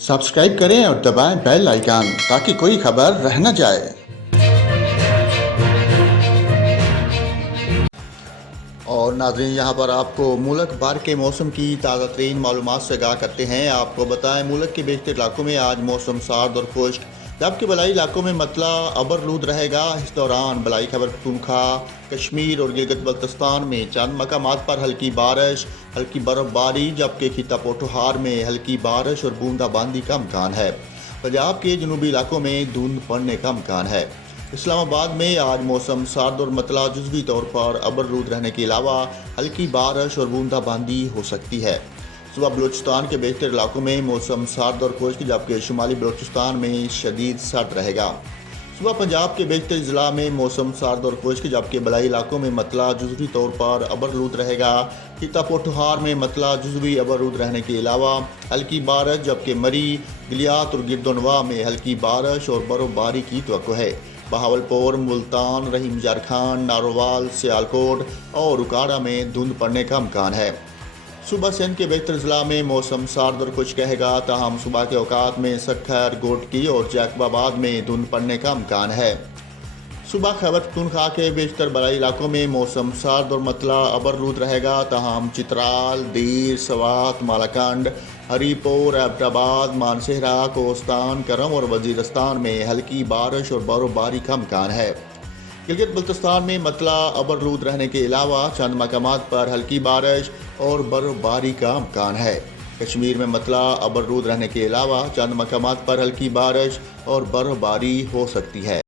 Subscribe करें और दबाएं बेल आइकन ताकि कोई खबर रह न जाए। और नाज़रीन, यहाँ पर आपको मुल्क भर के मौसम की ताज़ा तरीन मालूमात से आगाह करते हैं। आपको बताएं, मुल्क के बेशतर इलाकों में आज मौसम सार्द और खुश्क, जबकि बलाई इलाकों में मतला अबरलूद रहेगा। इस दौरान बलाई खैबर पख्तूनख्वा, कश्मीर और गिलगित बल्तिस्तान में चंद मकामात पर हल्की बारिश, हल्की बर्फबारी, जबकि खिता पोठोहार में हल्की बारिश और बूंदाबांदी का इम्कान है। पंजाब के जनूबी इलाकों में धुंध पड़ने का इम्कान है। इस्लामाबाद में आज मौसम सार्द और मतला जुज़वी तौर पर अबरलूद रहने के अलावा हल्की बारिश और बूंदाबांदी हो सकती है। सुबह बलूचिस्तान के बेशतर इलाकों में मौसम सार्द और खुश्क, जबकि शुमाली बलूचिस्तान में शदीद सर्द रहेगा। सुबह पंजाब के बेशतर ज़िला में मौसम सार्द और खुश्क, जबकि बलाई इलाकों में मतला जुज़वी तौर पर अबरलूद रहेगा। खिता पोठोहार में मतला जुज़वी अबरलूद रहने के अलावा हल्की बारिश, जबकि मरी, गिलियात और गिरदोनवा में हल्की बारिश और बर्फबारी की तवक्को है। बहावलपुर, मुल्तान, रहीम जारखान, नारोवाल, सियालकोट और उकाड़ा में धुंध पड़ने का इम्कान है। सुबह सिंध के बेहतर ज़िला में मौसम सार्द और खुश्क रहेगा, ताहम सुबह के औकात में सक्खर, गोटकी और जैकबाबाद में धुंध पड़ने का इम्कान है। सुबह खैबर पख्तूनख्वा के बेशतर बलाई इलाकों में मौसम सार्द और मतला अबरलूद रहेगा, ताहम चित्राल, दीर, सवात, मालाकंड, हरीपुर, एबटाबाद, मानसेहरा, कोस्तान, करम और वजीरस्तान में हल्की बारिश और बर्फबारी का इम्कान है। गिलगित बल्तिस्तान में मतला अबरलूद रहने के अलावा चंद मकामात पर हल्की बारिश और बर्फबारी का इम्कान है। कश्मीर में मतला अबरलूद रहने के अलावा चंद मकामात पर हल्की बारिश और बर्फबारी हो सकती है।